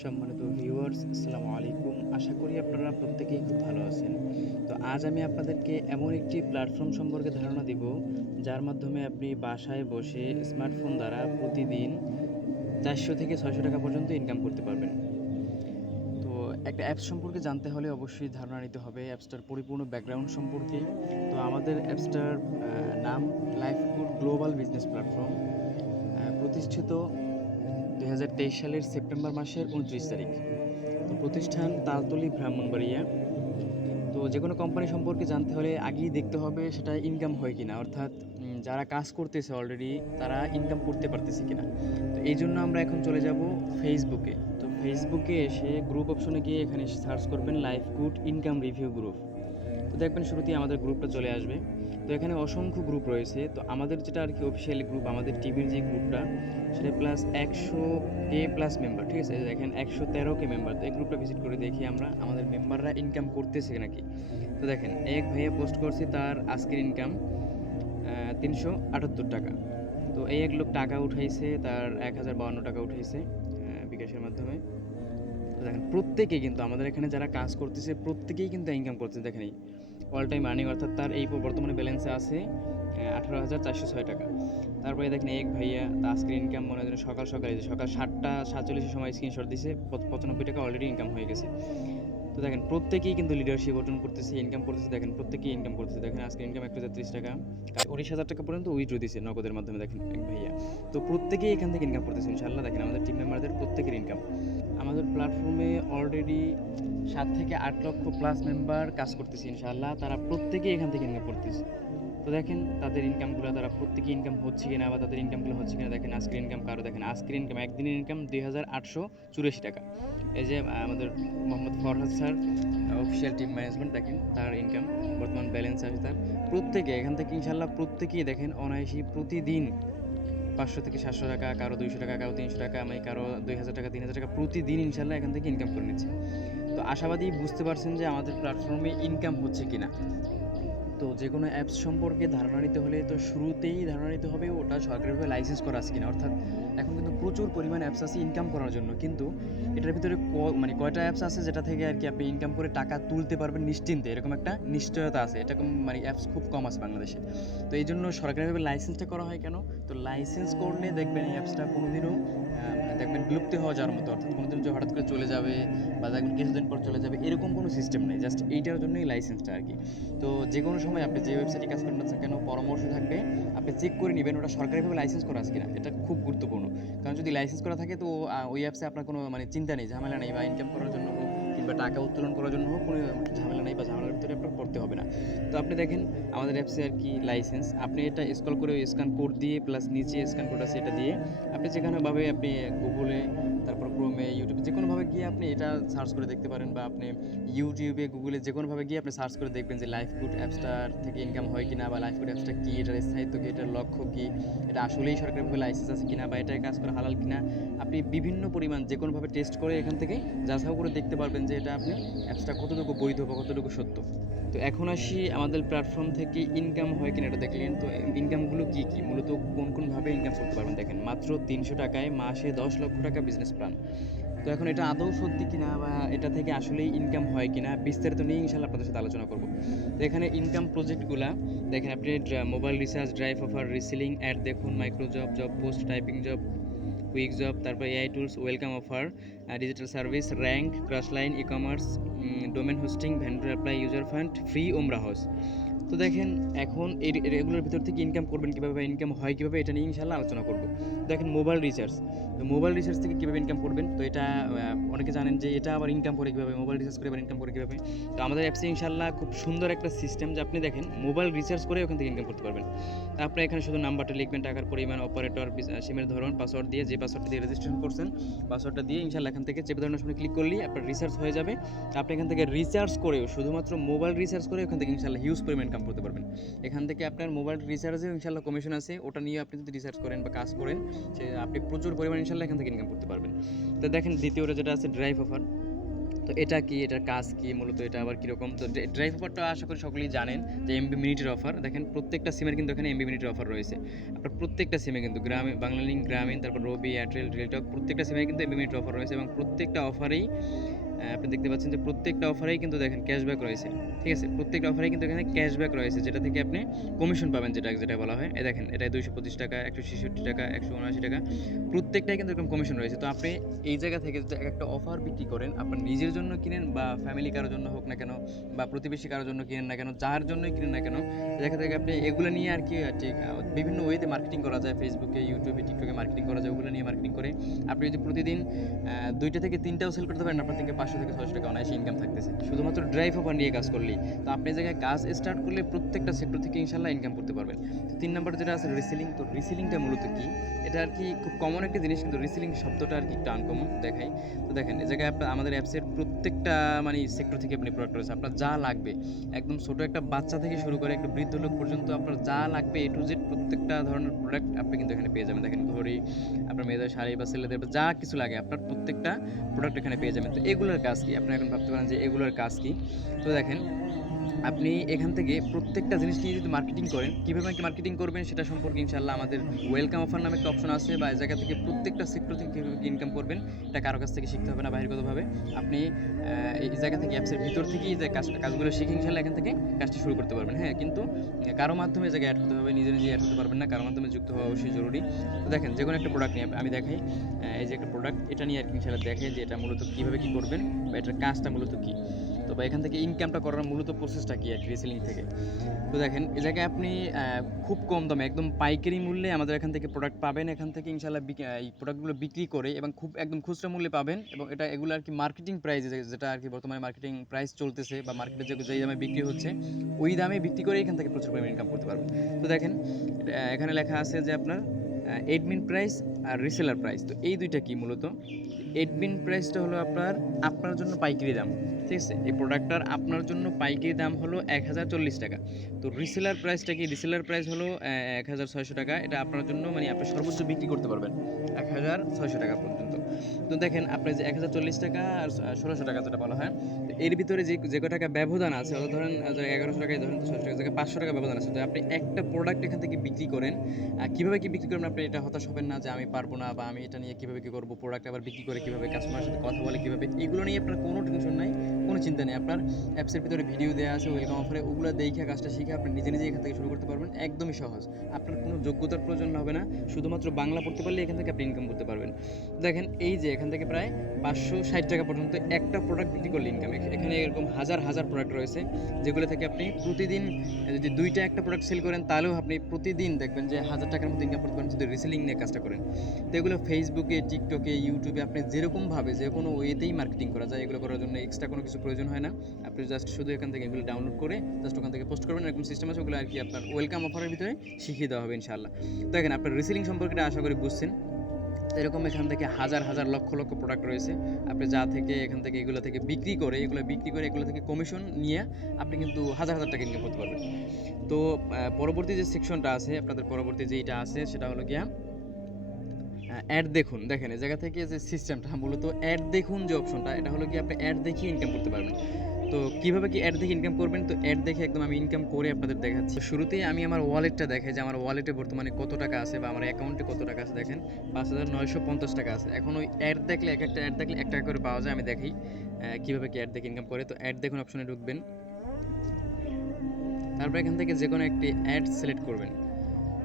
সম্মানিত ভিউয়ার্স, আসসালামু আলাইকুম। আশা করি আপনারা প্রত্যেকেই খুব ভালো আছেন। তো আজ আমি আপনাদেরকে এমন একটি প্ল্যাটফর্ম সম্পর্কে ধারণা দিব, যার মাধ্যমে আপনি বাসায় বসে স্মার্টফোন দ্বারা প্রতিদিন ৪০০ থেকে ৬০০ টাকা পর্যন্ত ইনকাম করতে পারবেন। তো একটা অ্যাপস সম্পর্কে জানতে হলে অবশ্যই ধারণা নিতে হবে অ্যাপসটার পরিপূর্ণ ব্যাকগ্রাউন্ড সম্পর্কে। তো আমাদের অ্যাপসটার নাম লাইফগুড গ্লোবাল বিজনেস প্ল্যাটফর্ম। প্রতিষ্ঠিত ২০২৩ সালের সেপ্টেম্বর মাসের ২৯ তারিখ। তো প্রতিষ্ঠান তালতলী, ব্রাহ্মণবাড়িয়া। তো যেকোনো কোম্পানি সম্পর্কে জানতে হলে আগেই দেখতে হবে সেটা ইনকাম হয় কিনা, অর্থাৎ যারা কাজ করতেছে অলরেডি তারা ইনকাম করতে পারতেছে কিনা। তো এই জন্য আমরা এখন চলে যাব ফেসবুকে। তো ফেসবুকে এসে গ্রুপ অপশনে গিয়ে এখানে সার্চ করবেন লাইফগুড ইনকাম রিভিউ গ্রুপ। তো দেখবেন শুরুতেই আমাদের গ্রুপটা চলে আসবে। তো এখানে অসংখ্য গ্রুপ রয়েছে। তো আমাদের যেটা আর কি অফিসিয়ালি গ্রুপ, আমাদের টিমের যে গ্রুপটা, সেটা প্লাস 100K প্লাস মেম্বার, ঠিক আছে? দেখেন 113K মেম্বার। তো এই গ্রুপটা ভিজিট করে দেখি আমরা আমাদের মেম্বাররা ইনকাম করতেছে নাকি। তো দেখেন এক ভাইয়া পোস্ট করছে তার আজকের ইনকাম ৩৭৮ টাকা। তো এই এক লোক টাকা উঠাইছে, তার ১,০৫২ টাকা উঠাইছে বিকাশের মাধ্যমে। তো দেখেন প্রত্যেকেই কিন্তু আমাদের এখানে যারা কাজ করতেছে প্রত্যেকেই কিন্তু ইনকাম করতেছে। দেখেন এই অল টাইম আর্নিং, অর্থাৎ তার এই বর্তমানে ব্যালেন্সে আছে ১৮,৪০৬ টাকা। তারপরে দেখেন এক ভাইয়া তা আজকের ইনকাম মনে হয় যেন সকাল সকালে, যে সকাল ৭টা ৪৭-এর সময় স্ক্রিনশট দিছে, ৯৫ টাকা অলরেডি ইনকাম হয়ে গেছে। তো দেখেন প্রত্যেকেই কিন্তু লিডারশিপ অর্জন করতেছে, ইনকাম করতেছে। দেখেন প্রত্যেকেই ইনকাম করতেছে। দেখেন আজকে ইনকাম ১,০৩০ টাকা, ১৯,০০০ টাকা পর্যন্ত উইথড্র দিছে নগদের মাধ্যমে। দেখেন এক ভাইয়া। তো প্রত্যেকেই এখান থেকে ইনকাম করতেছে ইনশাআল্লাহ। দেখেন আমাদের টিম মেম্বারদের প্রত্যেকের ইনকাম। আমাদের প্ল্যাটফর্মে অলরেডি ৭ থেকে ৮ লক্ষ প্লাস মেম্বার কাজ করতেছে ইনশাআল্লাহ। তারা প্রত্যেকেই এখান থেকে ইনকাম করতেছে। তো দেখেন তাদের ইনকামগুলো, তারা প্রত্যেকেই ইনকাম হচ্ছে কিনা বা তাদের ইনকামগুলো হচ্ছে কিনা। দেখেন আজকের ইনকাম কারো, দেখেন আজকের ইনকাম একদিনের ইনকাম ২,৮৮৪ টাকা। এই যে আমাদের Mohammad Farhad sir, official team management, দেখেন তার ইনকাম বর্তমান ব্যালেন্স আছে তার। প্রত্যেকে এখান থেকে ইনশাআল্লাহ প্রত্যেকেই দেখেন অনায়াসী প্রতিদিন ৫০০ থেকে ৭০০ টাকা, কারো ২০০ টাকা, কারো ৩০০ টাকা, মানে কারো ২,০০০ টাকা, ৩,০০০ টাকা প্রতিদিন ইনশাআল্লাহ এখান থেকে ইনকাম করে নিচ্ছে। তো আশাবাদী, বুঝতে পারছেন যে আমাদের প্ল্যাটফর্মে ইনকাম হচ্ছে কিনা। তো যে কোনো অ্যাপস সম্পর্কে ধারণা নিতে হলে তো শুরুতেই ধারণা নিতে হবে ওটা সরকারিভাবে লাইসেন্স করা আছে কিনা। অর্থাৎ এখন কিন্তু প্রচুর পরিমাণে অ্যাপস আছে ইনকাম করার জন্য, কিন্তু এটার ভিতরে মানে কয়টা অ্যাপস আছে যেটা থেকে আর কি আপনি ইনকাম করে টাকা তুলতে পারবেন নিশ্চিন্তে, এরকম একটা নিশ্চয়তা আছে। এটা মানে অ্যাপস খুব কম আছে বাংলাদেশে। তো এই জন্য সরকারিভাবে লাইসেন্সটা করা হয় কেন? তো লাইসেন্স করলে দেখবেন এই অ্যাপসটা কোনোদিনও দেখবেন বিলুপ্তি হওয়া যাওয়ার মতো, অর্থাৎ কোনোদিন যে হঠাৎ করে চলে যাবে বা দেখবেন কিছুদিন পর চলে যাবে, এরকম কোনো সিস্টেম নেই। জাস্ট এইটার জন্যই লাইসেন্সটা আর কি। তো যে কোনো সময় আপনি যে ওয়েবসাইটে কাজ করেন না কেন, পরামর্শ থাকবে আপনি চেক করে নেবেন ওটা সরকারিভাবে লাইসেন্স করা আছে কিনা। এটা খুব গুরুত্বপূর্ণ। কারণ যদি লাইসেন্স করা থাকে তো ওই অ্যাপসে আপনার কোনো মানে চিন্তা নেই, ঝামেলা নেই, বা ইনকাম করার জন্য হোক কিংবা টাকা উত্তোলন করার জন্য হোক কোনো ঝামেলা নেই, বা ঝামেলার ভিতরে আপনার পড়তে হবে না। তো আপনি দেখেন আমাদের অ্যাপসে আর কি লাইসেন্স, আপনি এটা স্ক্রল করে স্ক্যান কোড দিয়ে প্লাস নিচে স্ক্যান কোড আছে এটা দিয়ে আপনি যেখানেভাবে আপনি গুগলে, তারপর ক্রোমে, ইউটিউবে যে কোনোভাবে গিয়ে আপনি এটা সার্চ করে দেখতে পারেন, বা আপনি ইউটিউবে, গুগলে যে কোনোভাবে গিয়ে আপনি সার্চ করে দেখবেন যে লাইফগুড অ্যাপসটার থেকে ইনকাম হয় কিনা, বা লাইফগুড অ্যাপসটা কী, এটার স্থায়িত্ব কী, এটার লক্ষ্য কী, এটা আসলেই সরকারিভাবে লাইসেন্স আছে কিনা, বা এটায় কাজ করা হালাল কিনা। আপনি বিভিন্ন পরিমাণ যে কোনোভাবে টেস্ট করে এখান থেকে যাচাই করে দেখতে পারবেন যে এটা আপনি অ্যাপসটা কতটুকু বৈধ বা কতটুকু সত্য। তো এখন আসি আমাদের প্ল্যাটফর্ম থেকে ইনকাম হয় কিনা, এটা দেখলেন। তো ইনকামগুলো কী কী, মূলত কোন কোনভাবে ইনকাম করতে পারবেন দেখেন। মাত্র ৩০০ টাকায় মাসে ১০ লক্ষ টাকা বিজনেস প্ল্যান। তো এখন এটা আদৌ সত্যি কিনা বা এটা থেকে আসলেই ইনকাম হয় কিনা বিস্তারিত নিয়ে ইনশাআল্লাহ আপনাদের সাথে আলোচনা করব। তো এখানে ইনকাম প্রজেক্টগুলা দেখেন আপনি, mobile recharge, drive offer, reselling, ad দেখুন, micro job, job post, typing job, quick job, তারপর AI tools, welcome offer, digital service, rank, crash line, e commerce, domain hosting, vendor apply, user fund, free ওমরা house. তো দেখেন এখন এগুলোর ভিতর থেকে income করবেন কীভাবে বা ইনকাম হয় কীভাবে, এটা নিয়ে ইনশাআল্লাহ আলোচনা করব। দেখেন মোবাইল রিচার্জ, তো মোবাইল রিচার্জ থেকে কীভাবে ইনকাম করবেন, তো এটা অনেকে জানেন যে এটা আবার ইনকাম করে কীভাবে, মোবাইল রিচার্জ করে আবার ইনকাম করে কীভাবে। তো আমাদের অ্যাপসে ইনশাআল্লাহ খুব সুন্দর একটা সিস্টেম, যে আপনি দেখেন মোবাইল রিচার্জ করে ওখান থেকে ইনকাম করতে পারবেন। তা আপনি এখানে শুধু নাম্বারটা লিখবেন, টাকার পরিমাণ, অপারেটর, সিমের ধরন, পাসওয়ার্ড দিয়ে, যে পাসওয়ার্ডটা দিয়ে রেজিস্ট্রেশন করছেন পাসওয়ার্ডটা দিয়ে ইনশাআল্লাহ এখান থেকে চেপে ধরানোর সময় ক্লিক করলেই আপনার রিচার্জ হয়ে যাবে। আপনি এখান থেকে রিচার্জ করেও, শুধুমাত্র মোবাইল রিচার্জ করে ওখান থেকে ইনশাআল্লাহ হিউজ পরিমাণ ইনকাম করতে পারবেন। এখান থেকে আপনার মোবাইল রিচার্জে ইনশাআল্লাহ কমিশন আছে, ওটা নিয়ে আপনি যদি রিচার্জ করেন বা কাজ করেন সে আপনি প্রচুর পরিমাণ ইনশাআল্লাহ এখান থেকে ইনকাম করতে পারবেন। তো দেখেন দ্বিতীয়টা যেটা আছে ড্রাইভ অফার। তো এটা কি, এটার কাজ কি, মূলত এটা আবার কীরকম? তো ড্রাইভ অফারটা আশা করি সকলেই জানেন যে এমবি মিনিটের অফার। দেখেন প্রত্যেকটা সিমের কিন্তু এখানে এমবি মিনিটের অফার রয়েছে। আপনার প্রত্যেকটা সিমে কিন্তু গ্রামীণ, বাংলালিংক, গ্রামীণ, তারপর রবি, এয়ারটেল, রিয়েলটক প্রত্যেকটা সিমে কিন্তু এমবি মিনিটের অফার রয়েছে এবং প্রত্যেকটা অফারেই আপনি দেখতে পাচ্ছেন যে প্রত্যেকটা অফারেই কিন্তু দেখেন ক্যাশব্যাক রয়েছে। ঠিক আছে? প্রত্যেকটা অফারেই কিন্তু এখানে ক্যাশব্যাক রয়েছে, যেটা থেকে আপনি কমিশন পাবেন, যেটা বলা হয়। এই দেখেন এটা 225 টাকা, 166 টাকা, 179 টাকা, প্রত্যেকটাই কিন্তু এরকম কমিশন রয়েছে। তো আপনি এই জায়গা থেকে যদি একটা অফার বিক্রি করেন, আপনার নিজের জন্য কিনেন বা ফ্যামিলি কারোর জন্য হোক না কেন, বা প্রতিবেশী কারোর জন্য কিনেন না কেন, যার জন্যই কিনেন না কেন, দেখা থেকে আপনি এগুলো নিয়ে আর কি ঠিক বিভিন্ন ওয়েতে মার্কেটিং করা যায়। ফেসবুকে, ইউটিউবে, টিকটকে মার্কেটিং করা যায়। ওগুলো নিয়ে মার্কেটিং করে আপনি যদি প্রতিদিন 2টা থেকে 3টাও সেল করতে পারেন, আপনার থেকে 500 থেকে 600 টাকা অনায়াসে ইনকাম থাকতেছে, শুধুমাত্র ড্রাইভ অফার নিয়ে কাজ করলেই। তো আপনি এই জায়গায় কাজ স্টার্ট করলে প্রত্যেকটা সেক্টর থেকে ইনশাল্লাহ ইনকাম করতে পারবেন। তো 3 নাম্বার যেটা আছে রিসেলিং। তো রিসেলিংটা মূলত কি? এটা আর কি খুব কমন একটা জিনিস, কিন্তু রিসেলিং শব্দটা আর কি একটু আনকমন দেখাই। তো দেখেন এই জায়গায় আপনার আমাদের অ্যাপসের প্রত্যেকটা মানে সেক্টর থেকে আপনি প্রোডাক্ট রয়েছে, আপনার যা লাগবে, একদম ছোট একটা বাচ্চা থেকে শুরু করে একটা বৃদ্ধ লোক পর্যন্ত আপনার যা লাগবে A to Z প্রত্যেকটা ধরনের প্রোডাক্ট আপনি কিন্তু এখানে পেয়ে যাবেন। দেখেন ঘড়ি, আপনার মেয়েদের শাড়ি বা ছেলেদের যা কিছু লাগে আপনার প্রত্যেকটা প্রোডাক্ট এখানে পেয়ে যাবেন। তো এগুলোর কাজ কি? আপনি এখন ভাবতে পারেন যে এগুলোর কাজ কি? তো দেখেন আপনি এখান থেকে প্রত্যেকটা জিনিস নিয়ে যদি মার্কেটিং করেন, কীভাবে মার্কেটিং করবেন সেটা সম্পর্কে ইনশাআল্লাহ আমাদের ওয়েলকাম অফার নামে একটা অপশন আছে, বা এই জায়গা থেকে প্রত্যেকটা সেক্টর থেকে কীভাবে ইনকাম করবেন এটা কারো কাছ থেকে শিখতে হবে না বহির্গতভাবে। আপনি এই জায়গা থেকে অ্যাপসের ভিতর থেকেই যে কাজগুলো শিখে ইনশাআল্লাহ এখান থেকে কাজটা শুরু করতে পারবেন। হ্যাঁ, কিন্তু কারো মাধ্যমে এই জায়গায় অ্যাড হতে হবে, নিজে অ্যাড হতে পারবেন না, কারো মাধ্যমে যুক্ত হওয়া অবশ্যই জরুরি। তো দেখেন যে কোনো একটা প্রোডাক্ট নিয়ে আমি দেখাই, এই যে একটা প্রোডাক্ট, এটা নিয়ে আর কি ইনশাআল্লাহ দেখে যে এটা মূলত কীভাবে কী করবেন বা এটার কাজটা মূলত কী, তো বা এখান থেকে ইনকামটা করার মূলত প্রসেসটা কী আর কি রিসেলিং থেকে। তো দেখেন এই জায়গায় আপনি খুব কম দামে একদম পাইকারি মূল্যে আমাদের এখান থেকে প্রোডাক্ট পাবেন। এখান থেকে ইনশাআল্লাহ এই প্রোডাক্টগুলো বিক্রি করে এবং খুব একদম খুচরা মূল্যে পাবেন, এবং এগুলো আর কি মার্কেটিং প্রাইস, যেটা আর কি বর্তমানে মার্কেটিং প্রাইস চলতেছে বা মার্কেটে যেই দামে বিক্রি হচ্ছে ওই দামে বিক্রি করে এখান থেকে প্রচুর পরিমাণে ইনকাম করতে পারবেন। তো দেখেন এখানে লেখা আছে যে আপনার অ্যাডমিন প্রাইস আর রিসেলার প্রাইস। তো এই দুইটা কি মূলত? অ্যাডমিন প্রাইসটা হলো আপনার জন্য পাইকারি দাম, ঠিক আছে? এই প্রোডাক্টটার আপনার জন্য পাইকারি দাম হলো 1040 টাকা। তো রিসেলার প্রাইসটা কি? রিসেলার প্রাইস হলো 1600 টাকা। এটা আপনার জন্য মানে আপনি সর্বোচ্চ বিক্রি করতে পারবেন 1600 টাকা পর্যন্ত। তো দেখেন আপনার যে 1040 টাকা আর 1600 টাকা যেটা বলা হয়, তো এর ভিতরে যে কয় টাকা ব্যবধান আছে, অর্থাৎ ধরেন 1100 টাকায় ধরেন, তো 600 টাকা জায়গায় 500 টাকা ব্যবধান আছে। তো আপনি একটা প্রোডাক্ট এখান থেকে বিক্রি করেন, কীভাবে কি বিক্রি করবেন আপনি এটা হতাশ হবেন না যে আমি পারবো না, বা আমি এটা নিয়ে কীভাবে কী করবো, প্রোডাক্ট আবার বিক্রি করে কীভাবে, কাস্টমারের সাথে কথা বলে কীভাবে, এগুলো নিয়ে আপনার কোনো টেনশন নাই, কোনো চিন্তা নেই। আপনার অ্যাপসের ভিতরে ভিডিও দেওয়া আছে ওয়েলকাম অফারে, ওগুলো দেখে কাজটা শিখে আপনি নিজে এখান থেকে শুরু করতে পারবেন। একদমই সহজ, আপনার কোনো যোগ্যতার প্রয়োজন হবে না, শুধুমাত্র বাংলা পড়তে পারলে এখান থেকে আপনি ইনকাম করতে পারবেন। দেখেন এই যে এখান থেকে প্রায় 560 টাকা পর্যন্ত একটা প্রোডাক্ট বিক্রি করলে ইনকাম। এখানে এরকম হাজার হাজার প্রোডাক্ট রয়েছে, যেগুলো থেকে আপনি প্রতিদিন যদি 2টা একটা প্রোডাক্ট সেল করেন, তাহলেও আপনি প্রতিদিন দেখবেন যে 1000 টাকার মতো ইনকাম করতে পারেন যদি রিসেলিং নিয়ে কাজটা করেন। তো এগুলো ফেসবুকে, টিকটকে, ইউটিউবে আপনি যেরকমভাবে যে কোনো ওয়েতেই মার্কেটিং করা যায়। এগুলো করার জন্য এক্সট্রা কোনো কিছু প্রয়োজন হয় না, আপনি জাস্ট শুধু এখান থেকে এগুলো ডাউনলোড করে জাস্ট ওখান থেকে পোস্ট করবেন, এরকম সিস্টেম আছে। ওগুলো আর কি আপনার ওয়েলকাম অফারের ভিতরে শিখিয়ে দেওয়া হবে ইনশাআল্লাহ। তো দেখেন আপনার রিসেলিং সম্পর্কে আশা করি বুঝছেন। এরকম এখান থেকে হাজার হাজার লক্ষ লক্ষ প্রোডাক্ট রয়েছে, আপনি যা থেকে এখান থেকে এগুলো থেকে বিক্রি করে এগুলো থেকে কমিশন নিয়ে আপনি কিন্তু হাজার হাজার টাকা ইনকাম করতে পারবেন। তো পরবর্তী যে সেকশনটা আছে আপনাদের, পরবর্তী যেইটা আছে সেটা হলো গিয়া অ্যাড দেখুন। দেখেন এই জায়গা থেকে যে সিস্টেমটা মূলত অ্যাড দেখুন যে অপশনটা, এটা হলো কি আপনি অ্যাড দেখিয়ে ইনকাম করতে পারবেন। তো কীভাবে কি অ্যাড দেখে ইনকাম করবেন? তো অ্যাড দেখে একদম আমি ইনকাম করে আপনাদের দেখাচ্ছি। শুরুতেই আমি আমার ওয়ালেটটা দেখাই যে আমার ওয়ালেটে বর্তমানে কত টাকা আছে বা আমার অ্যাকাউন্টে কত টাকা আছে। দেখেন 5950 টাকা আছে। এখন ওই অ্যাড দেখলে এক একটা অ্যাড দেখলে 1 টাকা করে পাওয়া যায়। আমি দেখাই কীভাবে কি অ্যাড দেখে ইনকাম করে। তো অ্যাড দেখুন অপশনে ঢুকবেন, তারপর এখান থেকে যে কোনো একটি অ্যাড সিলেক্ট করবেন।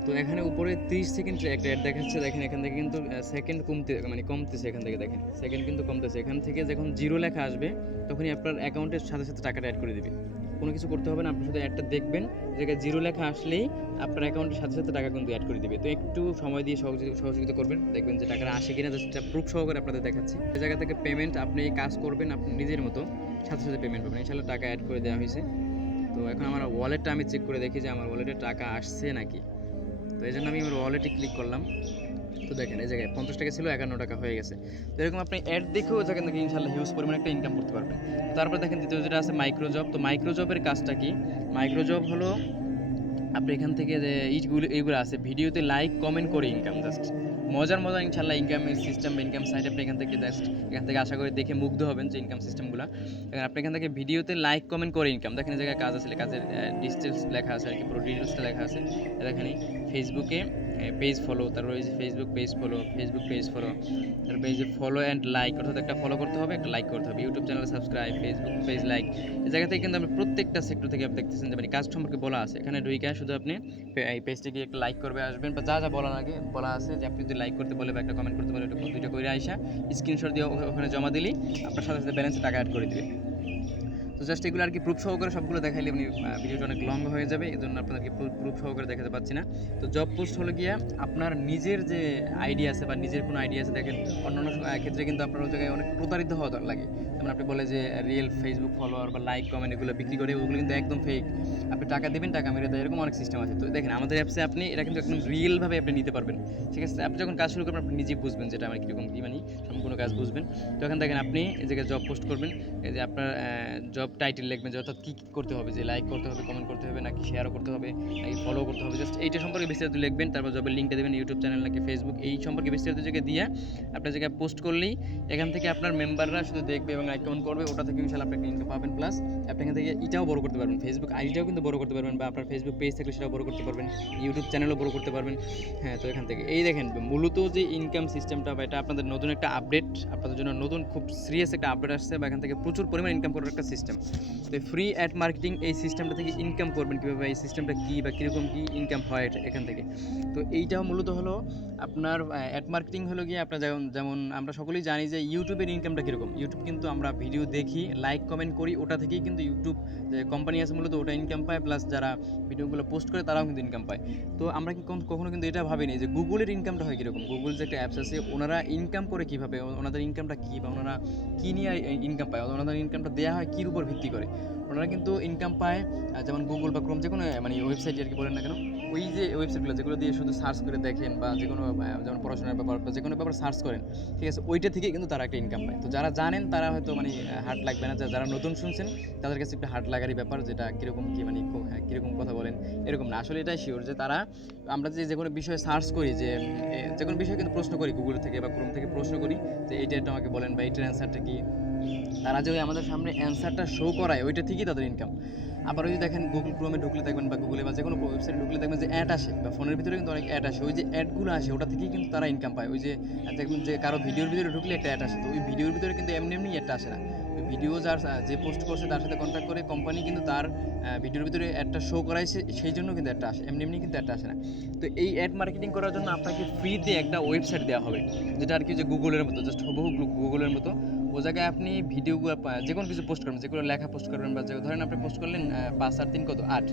তো এখানে উপরে 30 সেকেন্ডের একটা অ্যাড দেখাচ্ছে। দেখেন এখান থেকে কিন্তু সেকেন্ড কমতেছে, এখান থেকে দেখেন সেকেন্ড কিন্তু কমতেছে। এখান থেকে যখন 0 লেখা আসবে তখনই আপনার অ্যাকাউন্টের সাথে সাথে টাকাটা অ্যাড করে দিবে। কোনো কিছু করতে হবে না, আপনি শুধু অ্যাডটা দেখবেন, জায়গায় 0 লেখা আসলেই আপনার অ্যাকাউন্টের সাথে সাথে টাকা কিন্তু অ্যাড করে দিবে। তো একটু সময় দিয়ে সহযোগিতা করবেন, দেখবেন যে টাকাটা আসে কিনা, জাস্ট প্রুফ সহকারে আপনাদের দেখাচ্ছি। এই জায়গা থেকে পেমেন্ট আপনি কাজ করবেন আপনি নিজের মতো, সাথে সাথে পেমেন্ট পাবেন ইনশাআল্লাহ। টাকা অ্যাড করে দেওয়া হয়েছে। তো এখন আমার ওয়ালেটটা আমি চেক করে দেখি যে আমার ওয়ালেটে টাকা আসছে নাকি। তো এই জন্য আমি আমার ওয়ালেটে ক্লিক করলাম। তো দেখেন এই জায়গায় 50 টাকা ছিল, 51 টাকা হয়ে গেছে। তো এরকম আপনি অ্যাড দেখেও যেখান থেকে ইনশাআল্লাহ হিউজ পরিমাণে একটা ইনকাম করতে পারবেন। তারপর দেখেন দ্বিতীয় যেটা আছে মাইক্রো জব। তো মাইক্রো জবের কাজটা কি? মাইক্রো জব হলো আপনি এখান থেকে যে এইগুলো আছে ভিডিওতে লাইক কমেন্ট করে ইনকাম জাস্ট মজার ইনশাল্লাহ ইনকামের সিস্টেম বা ইনকাম সাইট আপনি এখান থেকে আশা করি দেখে মুগ্ধ হবেন যে ইনকাম সিস্টেমগুলো। আপনি এখান থেকে ভিডিওতে লাইক কমেন্ট করে ইনকাম দেখেন এই জায়গায় কাজ আছে, কাজের ডিটেলস লেখা আছে আর কি, পুরো ডিটেলসটা লেখা আছে দেখেন। ফেসবুকে পেজ ফলো, তারপর ওই যে ফেসবুক পেজ ফলো, তারপর এই যে ফলো অ্যান্ড লাইক, অর্থাৎ একটা ফলো করতে হবে, একটা লাইক করতে হবে, YouTube channel subscribe, Facebook page like. এই জায়গা থেকে কিন্তু আপনি প্রত্যেকটা সেক্টর থেকে আপনি দেখতেছেন যে মানে কাজ সম্পর্কে বলা আছে। এখানে ঢুইকা শুধু আপনি এই পেজটিকে একটা লাইক করবে আসবেন, বা যা বলা আছে যে আপনি যদি লাইক করতে বলে বা একটা কমেন্ট করতে বলে ওটা দুইটা করে আইসা স্ক্রিনশট দিয়ে ওখানে জমা দিলেই আপনার সাথে সাথে ব্যালেন্সে টাকা অ্যাড করে দিবে। তো জাস্ট এগুলো আর কি প্রুফ সহকারে সবগুলো দেখাইলে আপনি ভিডিওটা অনেক লং হয়ে যাবে, এই জন্য আপনাদেরকে প্রুফ সহকারে দেখাতে পাচ্ছি না। তো জব পোস্ট হলো গিয়া আপনার নিজের যে আইডিয়া আছে বা নিজের কোনো আইডিয়া আছে, দেখেন অন্যান্য ক্ষেত্রে কিন্তু আপনার ওই জায়গায় অনেক প্রতারিত হওয়া লাগে। যেমন আপনি বলে যে রিয়েল ফেসবুক ফলোয়ার বা লাইক কমেন্ট এগুলো বিক্রি করে, ওগুলো কিন্তু একদম ফেক। আপনি টাকা দেবেন, টাকা মেরে দেয়, এরকম অনেক সিস্টেম আছে। তো দেখেন আমাদের অ্যাপসে আপনি এটা কিন্তু একদম রিয়েলভাবে আপনি নিতে পারবেন, ঠিক আছে। আপনি যখন কাজ শুরু করবেন আপনি নিজেই বুঝবেন যেটা আমার কীরকম কী মানে সম্পূর্ণ কাজ বুঝবেন। তো এখন দেখেন আপনি এই জায়গায় জব পোস্ট করবেন, এই যে আপনার জব টাইটেল লিখবেন, যে অর্থাৎ কী করতে হবে, যে লাইক করতে হবে, কমেন্ট করতে হবে, নাকি শেয়ারও করতে হবে, নাকি ফলো করতে হবে, জাস্ট এইটা সম্পর্কে বিস্তারিত লিখবেন। তারপর জবের লিঙ্কটা দেবেন, ইউটিউব চ্যানেল নাকি ফেসবুক, এই সম্পর্কে বিস্তারিত জায়গায় দিয়ে আপনার জায়গায় পোস্ট করলেই এখান থেকে আপনার মেম্বাররা শুধু দেখবে এবং লাইক কমেন্ট করবে, ওটা থেকে ইনশাল্লাহ আপনি একটা ইনকাম পাবেন। প্লাস আপনি এখান থেকে এটাও বড় করতে পারবেন, ফেসবুক আইডিটাও কিন্তু বড় করতে পারবেন, বা আপনার ফেসবুক পেজ থাকলে সেটাও বড় করতে পারবেন, ইউটিউব চ্যানেলও বড় করতে পারবেন। হ্যাঁ, তো এখান থেকে এই দেখেন মূলত যে ইনকাম সিস্টেমটা বা এটা আপনাদের নতুন একটা আপডেট, আপনাদের জন্য নতুন খুব সিরিয়াস একটা আপডেট আসছে, বা এখান থেকে প্রচুর পরিমাণ ইনকাম করার একটা সিস্টেম। তো ফ্রি অ্যাড মার্কেটিং এই সিস্টেমটা থেকে ইনকাম করবেন কীভাবে, এই সিস্টেমটা কী বা কীরকম কী ইনকাম হয় এখান থেকে। তো এইটাও মূলত হলো আপনার অ্যাড মার্কেটিং হলো গিয়ে আপনার যেমন আমরা সকলেই জানি যে ইউটিউবের ইনকামটা কীরকম। ইউটিউব কিন্তু আমরা ভিডিও দেখি, লাইক কমেন্ট করি, ওটা থেকেই কিন্তু ইউটিউব যে কোম্পানি আছে মূলত ওটা ইনকাম পায়, প্লাস যারা ভিডিওগুলো পোস্ট করে তারাও কিন্তু ইনকাম পায়। তো আমরা কি কখনো কিন্তু এটা ভাবিনি যে গুগলের ইনকামটা হয় কীরকম, গুগল যে একটা অ্যাপস আছে ওনারা ইনকাম করে কীভাবে, ওনাদের ইনকামটা কী, বা ওনারা কী নিয়ে ইনকাম পায়, ওনাদের ইনকামটা দেওয়া হয় কীর উপর ভিত্তি করে। ওনারা কিন্তু ইনকাম পায় যেমন গুগল বা ক্রোম যে কোনো মানে ওয়েবসাইট আর কি বলেন না কেন, ওই যে ওয়েবসাইটগুলো যেগুলো দিয়ে শুধু সার্চ করে দেখেন, বা যে কোনো যেমন পড়াশোনার ব্যাপার বা যে কোনো ব্যাপার সার্চ করেন, ঠিক আছে, ওইটা থেকে কিন্তু তারা একটা ইনকাম পায়। তো যারা জানেন তারা হয়তো মানে হার্ট লাগবে না, যারা নতুন শুনছেন তাদের কাছে একটা হার্ট লাগারই ব্যাপার, যেটা কীরকম কী মানে কীরকম কথা বলেন এরকম না, আসলে এটাই শিওর যে তারা আমরা যে কোনো বিষয়ে সার্চ করি, যে কোনো বিষয়ে কিন্তু প্রশ্ন করি গুগল থেকে বা ক্রোম থেকে প্রশ্ন করি যে এইটা আমাকে বলেন বা এইটার অ্যান্সারটা কি, তারা যে আমাদের সামনে অ্যান্সারটা শো করায় ওইটা থেকেই তাদের ইনকাম। আবার ওই যে দেখেন গুগল ক্রোমে ঢুকলে দেখবেন বা গুগলে বা যে কোনো ওয়েবসাইটে ঢুকলে দেখবেন যে অ্যাড আসে, বা ফোনের ভিতরে কিন্তু অনেক অ্যাড আসে, ওই যে অ্যাডগুলো আসে ওটা থেকেই কিন্তু তারা ইনকাম পায়। ওই যে দেখবেন যে কারো ভিডিওর ভিতরে ঢুকলে একটা অ্যাড আসে, তো ওই ভিডিওর ভিতরে কিন্তু এমনি অ্যাডটা আসে না, ওই ভিডিও যে পোস্ট করছে তার সাথে কন্ট্যাক্ট করে কোম্পানি কিন্তু তার ভিডিওর ভিতরে অ্যাডটা শো করাইছে, সেই জন্য কিন্তু অ্যাডটা আসে, এমনি কিন্তু অ্যাডটা আসে না। তো এই অ্যাড মার্কেটিং করার জন্য আপনাকে ফ্রিতে একটা ওয়েবসাইট দেওয়া হবে, যেটা আর কি যে গুগলের মতো, জাস্ট হুবহু গুগলের মতো। ও জায়গায় আপনি ভিডিওগুলো যে কোনো কিছু পোস্ট করবেন, যেগুলো লেখা পোস্ট করবেন, বা ধরেন আপনি পোস্ট করলেন 5 আর 3 কত 8,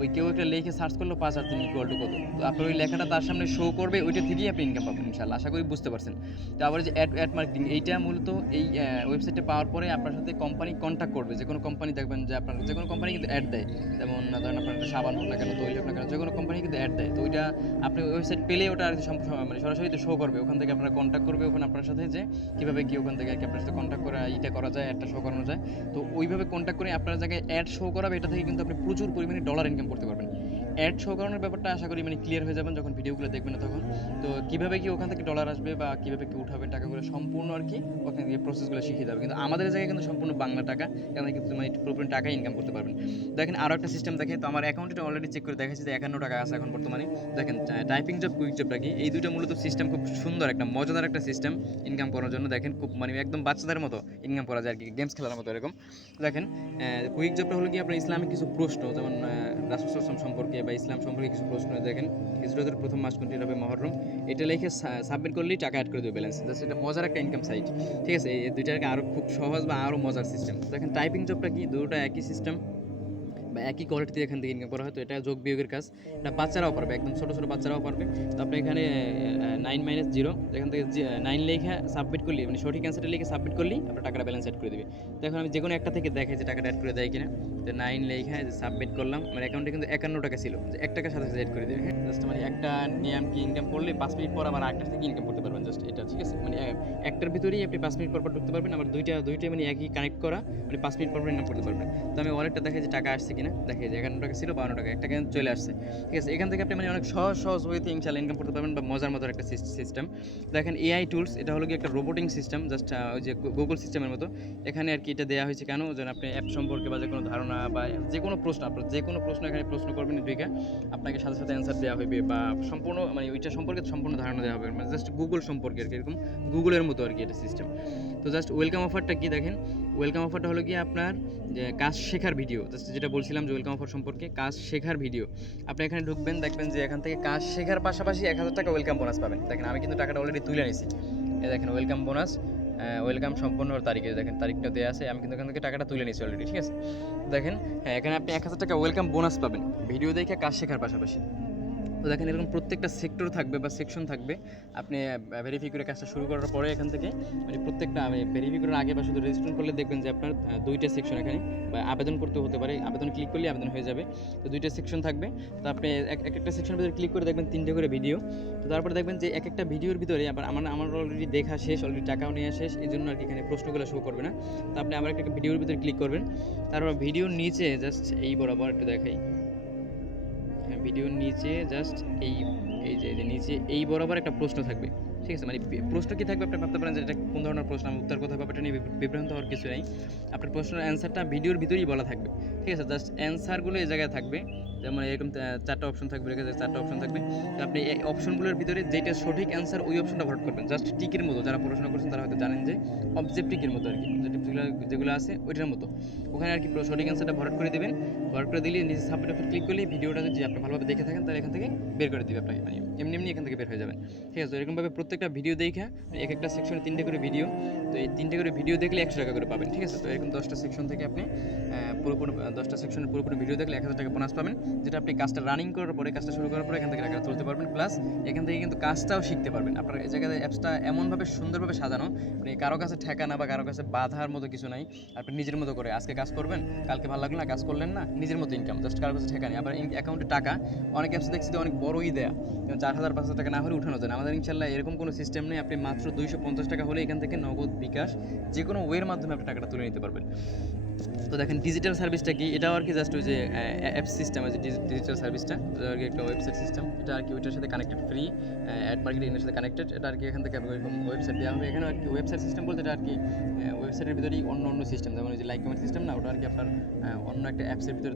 ওই কেউ একটা লিখে সার্চ করলো 5 আর 3 ইকুয়াল টু কত, তো আপনার ওই লেখাটা তার সামনে শো করবে, ওইটা থেকেই আপনি ইনকাম পাবেন ইনশাআল্লাহ, আশা করি বুঝতে পারছেন। তো আবার যে অ্যাড মার্কেটিং এইটা মূলত এই ওয়েবসাইটে পাওয়ার পরে আপনার সাথে কোম্পানি কন্ট্যাক্ট করবে, যে কোনো কোম্পানি দেখবেন যে আপনার যে কোনো কোম্পানি কিন্তু অ্যাড দেয়, যেমন ধরেন আপনার একটা সাবান হোক না কেন, তৈরি হোক না কেন, যে কোনো কোম্পানি কিন্তু অ্যাড দেয়। তো ওইটা আপনি ওয়েবসাইট পেলে ওটা আর কি মানে সরাসরি শো করবে, ওখান থেকে আপনারা কন্ট্যাক্ট করবে ওখানে আপনার সাথে, যে কীভাবে কি ওখান থেকে আর কি আপনার সাথে কন্ট্যাক্ট করে এটা করা যায়, অ্যাডটা শো করানো যায়। তো ওইভাবে কন্ট্যাক্ট করে আপনার জায়গায় অ্যাড শো করাবে, এটা থেকে কিন্তু আপনি প্রচুর পরিমাণে ডলার ইনকাম করতে পারবেন। অ্যাড শো করানোর ব্যাপারটা আশা করি মানে ক্লিয়ার হয়ে যাবেন যখন ভিডিওগুলো দেখবেন না তখন। তো কীভাবে কি ওখান থেকে ডলার আসবে বা কীভাবে কি উঠাবেন টাকাগুলো সম্পূর্ণ আর কি ওখান থেকে প্রসেসগুলো শিখিয়ে দেবে। কিন্তু আমাদের জায়গায় কিন্তু সম্পূর্ণ বাংলা টাকা, এখানে কিন্তু মানে পুরোপুরি টাকা ইনকাম করতে পারবেন। দেখেন আরও একটা সিস্টেম দেখে, তো আমার অ্যাকাউন্টটা অলরেডি চেক করে দেখাচ্ছি যে 51 টাকা আছে এখন বর্তমানে। দেখেন টাইপিং জব, কুইক জবটা কি, এই দুইটা মূলত সিস্টেম খুব সুন্দর একটা মজাদার একটা সিস্টেম ইনকাম করার জন্য। দেখেন খুব মানে একদম বাচ্চাদের মতো ইনকাম করা যায় আর কি, গেমস খেলার মতো এরকম। দেখেন কুইক জবটা হলো কি আপনার ইসলামিক কিছু প্রশ্ন, যেমন রাসূল সম্পর্কে বা ইসলাম সম্পর্কে কিছু প্রশ্ন। দেখেন হিজরতের প্রথম মাস কোনটি, হবে মহরম, এটা লিখে সাবমিট করলেই টাকা অ্যাড করে দেবে ব্যালেন্স। জাস্ট এটা মজার একটা ইনকাম সাইট, ঠিক আছে। এই দুইটাকে আরও খুব সহজ বা আরও মজার সিস্টেম। দেখেন টাইপিং জবটা কি, দুটোটা একই সিস্টেম বা একই কোয়ালিটিতে এখান থেকে ইনকাম করা হয়। তো এটা যোগ বিয়োগের কাজ, এটা বাচ্চারাও পারবে, একদম ছোটো ছোটো বাচ্চারাও পারবে। তো আপনি এখানে 9 - 0 এখান থেকে 9 লেখা সাবমিট করলে, মানে সঠিক অ্যান্সারটা লিখে সাবমিট করলেই আপনার টাকাটা ব্যালেন্স অ্যাড করে দেবে। তো এখন আমি যে কোনো একটা থেকে দেখাই যে টাকাটা অ্যাড করে দেয় কিনা। তো 9 লেখা সাবমিট করলাম, আমার অ্যাকাউন্টে কিন্তু 51 টাকা ছিল, যে 1 টাকার সাথে সাথে অ্যাড করে দেবে। হ্যাঁ, জাস্ট মানে একটা নিয়ম কি ইনকাম করলে 5 মিনিট পর আবার আরেকটা থেকে ইনকাম করতে পারবেন, জাস্ট এটা, ঠিক আছে। মানে একটার ভিতরেই আপনি 5 মিনিট পর ঢুকতে পারবেন, আবার দুইটা মানে একই কানেক্ট করা, মানে 5 মিনিট পর ইনকাম করতে পারবেন। তো আমি ওয়ালেটটা দেখে যে টাকা আসছে কিনা, দেখে যে 51 টাকা ছিল 52 টাকা, একটা কিন্তু চলে আসছে। ঠিক আছে, এখান থেকে আপনি মানে অনেক সহজ সহজ ওয়েতে ইনশাআল্লাহ ইনকাম করতে পারবেন, বা মজার মতো একটা সিস্টেম। দেখেন এআই টুলস, এটা হলো কি একটা রোবোটিং সিস্টেম, জাস্ট ওই যে গুগল সিস্টেমের মতো। এখানে আর কি এটা দেওয়া হয়েছে কেন, যেন আপনি অ্যাপ সম্পর্কে বা যে কোনো ধারণা বা যে কোনো প্রশ্ন, আপনার যে কোনো প্রশ্ন এখানে প্রশ্ন করবেন, ঢুকে আপনাকে সাথে সাথে অ্যান্সার দেওয়া হবে, বা সম্পূর্ণ মানে ওইটা সম্পর্কে সম্পূর্ণ ধারণা দেওয়া হবে, মানে জাস্ট গুগল সম্পর্কে আর কি, এরকম গুগলের মতো আর কি এটা সিস্টেম। তো জাস্ট ওয়েলকাম অফারটা কি দেখেন, ওয়েলকাম অফারটা হলো কি আপনার যে কাজ শেখার ভিডিও, জাস্ট যেটা বলছিলাম যে ওয়েলকাম অফার সম্পর্কে, কাজ শেখার ভিডিও। আপনি এখানে ঢুকবেন, দেখবেন যে এখান থেকে কাজ শেখার পাশাপাশি 1000 টাকা ওয়েলকাম বোনাস পাবেন। দেখেন আমি কিন্তু টাকাটা অলরেডি তুলে নিয়েছি, এই দেখেন ওয়েলকাম বোনাস, ওয়েলকাম সম্পন্ন হওয়ার তারিখে দেখেন তারিখটা দেওয়া আছে, আমি কিন্তু এখান থেকে টাকাটা তুলে নিয়েছি অলরেডি। ঠিক আছে, দেখেন হ্যাঁ, এখানে আপনি 1000 টাকা ওয়েলকাম বোনাস পাবেন ভিডিও দেখে কাজ শেখার পাশাপাশি। তো দেখেন এরকম প্রত্যেকটা সেক্টর থাকবে বা সেকশন থাকবে, আপনি ভেরিফাই করে কাজটা শুরু করার পরে এখান থেকে মানে প্রত্যেকটা আমি ভেরিফাই করার আগে বা শুধু রেজিস্ট্রেশন করলে দেখবেন যে আপনার দুইটা সেকশন এখানে, বা আবেদন করতে হতে পারে, আবেদন ক্লিক করলে আবেদন হয়ে যাবে। তো দুইটা সেকশন থাকবে, তো আপনি একটা সেকশনের ভিতরে ক্লিক করে দেখবেন 3টে করে ভিডিও। তো তারপরে দেখবেন যে এক একটা ভিডিওর ভিতরে আবার আমার অলরেডি দেখা শেষ, অলরেডি টাকাও নেওয়া শেষ, এই জন্য আর কি এখানে প্রশ্নগুলো শো করবে না। তো আপনি আবার একটা ভিডিওর ভিতরে ক্লিক করবেন, তারপর ভিডিওর নিচে জাস্ট এই বরাবর একটু দেখাই, ভিডিওর নিচে জাস্ট এই এই যে নিচে এই বরাবর একটা প্রশ্ন থাকবে। ঠিক আছে, মানে প্রশ্ন কি থাকবে আপনি ভাবতে পারেন যে এটা কোন ধরনের প্রশ্ন, আমি উত্তর কোথায় পাবো এটা নিয়ে বিভ্রান্ত হওয়ার কিছু নেই। আপনার প্রশ্নের অ্যান্সারটা ভিডিওর ভিতরেই বলা থাকবে। ঠিক আছে, জাস্ট অ্যান্সারগুলো এই জায়গায় থাকবে, যেমন এরকম 4টা অপশন থাকবে, রেখে 4টা অপশন থাকবে। তো আপনি এই অপশনগুলোর ভিতরে যেটা সঠিক অ্যান্সার ওই অপশনটা ভোট করবেন, জাস্ট টিকের মতো। যারা পড়াশোনা করছেন তারা হয়তো জানেন যে অবজেক্টিভের মতো আর কি, যেগুলো আছে ওইটার মতো, ওখানে আর কি সঠিক অ্যান্সারটা ভরাট করে দেবেন। ভরাট করে দিলে নিচে সাবমিট অপশন ক্লিক করলে ভিডিওটা যদি আপনি ভালোভাবে দেখে থাকেন তাহলে এখান থেকে বের করে দিবে আপনাকে, মানে এমনি এমনি এখান থেকে বের হয়ে যাবেন। ঠিক আছে, তো এরকমভাবে প্রত্যেকটা ভিডিও দেখে এক একটা সেকশনে 3টে করে ভিডিও, তো এই 3টে করে ভিডিও দেখলে 100 টাকা করে পাবেন। ঠিক আছে, তো এরকম 10টা সেকশন থেকে আপনি পুরোপুরি 10টা সেকশনের পুরোপুরি ভিডিও দেখলে 1000 টাকা বোনাস পাবেন, যেটা আপনি কাজটা রানিং করার পরে, কাজটা শুরু করার পরে এখান থেকে টাকা তুলতে পারবেন, প্লাস এখান থেকে কিন্তু কাজটাও শিখতে পারবেন। আপনার এই জায়গায় অ্যাপসটা এমনভাবে সুন্দরভাবে সাজানো, মানে কারো কাছে ঠেকানা বা কারো কাছে বাধার মতো কিছু নাই। আপনি নিজের মতো করে আজকে কাজ করবেন, কালকে ভালো লাগলো না কাজ করলেন না, নিজের মতো ইনকাম, জাস্ট কারো কাছে ঠেকানি। আবার অ্যাকাউন্টে টাকা অনেক অ্যাপসে দেখছি যে অনেক বড়ই দেয়া, 4000 5000 টাকা না হলে উঠানো যায় না। আমাদের ইনশাল্লাহ এরকম কোনো সিস্টেম নেই, আপনি মাত্র 250 টাকা হলে এখান থেকে নগদ, বিকাশ, যে কোনো ওয়ের মাধ্যমে আপনি টাকাটা তুলে নিতে পারবেন। তো দেখেন ডিজিটাল সার্ভিসটা কি, এটাও আর কি জাস্ট ওই যে অ্যাপ সিস্টেম আছে, ডিজিটাল সার্ভিসটা আর কি একটা ওয়েবসাইট সিস্টেম, এটা আর কি ওইটার সাথে কানেক্টেড, ফ্রি অ্যাড মার্কেটিংয়ের সাথে কানেক্টেড। এটা আর কি এখান থেকে এরকম ওয়েবসাইট দেওয়া হবে। এখানে আর কি ওয়েবসাইট সিস্টেম বলতে এটা আর কি ওয়েবসাইটের ভিতরেই অন্য অন্য সিস্টেম, যেমন ওই যে লাইক কমেন্ট সিস্টেম না, ওটা আর কি আপনার অন্য একটা অ্যাপসের ভিতরে